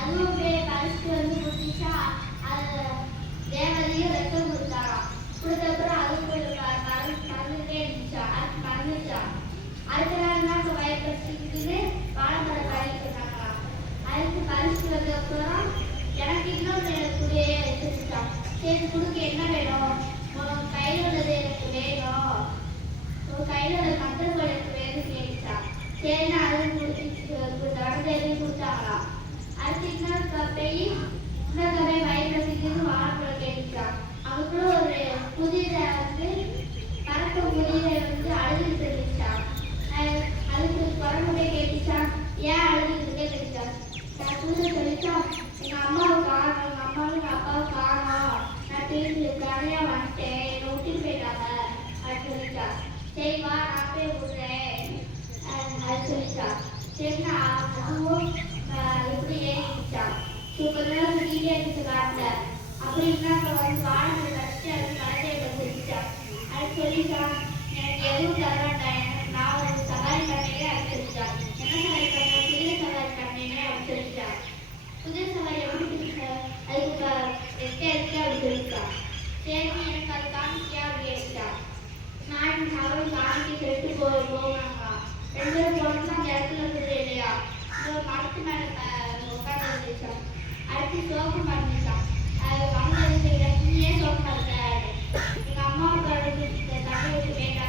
அதுவும் பறிச்சுட்டு வந்து குடிச்சா அது தேவதையும் ரத்தம் கொடுத்தாராம். கொடுத்தப்புறம் அதுக்கு மறந்துட்டே இருந்துச்சா, அதுக்கு மறந்துச்சா. அடுத்த நாள் தான் வயப்பறிச்சுக்கிட்டு வாழைப்பழம் பறிக்க சொன்னாங்களாம். அதுக்கு பறிச்சுட்டு வந்ததுக்கப்புறம் எனக்கு இன்னொரு குடியே வச்சுருச்சான். சரி குடுக்க என்ன வேணும், உன் கையில் உள்ளது எனக்கு வேணும், உன் கையில் உள்ள மந்திரங்கள் எனக்கு வேணும்னு கேட்டுச்சா. சரின்னு அதுவும் கொடுத்து கொடுத்தாங்களாம். அடுத்து இன்னொரு கப்பை வயப்பறிச்சுக்கிட்டு வாழைப்பழம் கேட்டுச்சா. அதுக்குள்ள ஒரு குதிரை வந்து பறக்கும் குதிரை வந்து அழுதுட்டு இருந்துச்சா. அதுக்கு குரங்குடைய கேட்டுச்சா, ஏன் அழுதுட்டு கேட்டுச்சா. குதிரை சொல்லிச்சா, எங்க அம்மாவை காணும், எங்க அம்மாவும் எங்க அப்பாவை காணும், நான் திரும்பி தனியா வந்துட்டேன், என்னை விட்டுட்டு போயிட்டாங்க அப்படின்னு சொல்லிச்சா. சரி வா நான் போய் விடுறேன் அது சொல்லிச்சா. சரிண்ணா அதுவும் இப்படி ஏறிச்சா. கொஞ்ச நேரம் சுற்றிட்டே இருந்துச்சு காட்டுல. அப்படின்னா வந்து வாழைப்பழம் கழிச்சு அது கடையில சொல்லிச்சா. அது சொல்லிச்சா, எனக்கு எதுவும் தர வேண்டாம், எனக்கு நான் ஒரு சவாரி கண்ணையே அது சொல்லிச்சா. என்ன சவாரி கண்ணை, புதிய சவாரி கண்ணையே அப்படி சொல்லிச்சா. புதிய சவாரி எப்படி அதுக்கு ரெட்டை அப்படி சொல்லிச்சா. சரி எனக்கு அது காமிச்சியா அப்படி எடுத்தா. நான் அவரும் காமிக்க சொல்லிட்டு போவாங்களா. ரெண்டு பேரும் போனோம்னா அந்த இடத்துல இருக்குது இல்லையா, மரத்து மேல உட்காந்து இருந்துச்சா. அடுத்து சோகம் பண்ணிச்சா. அது வந்து நீ ஏன் சோகம் பண்ணுற, எங்கள் அம்மாவுக்கு தண்ணி வச்சு வேண்டாம்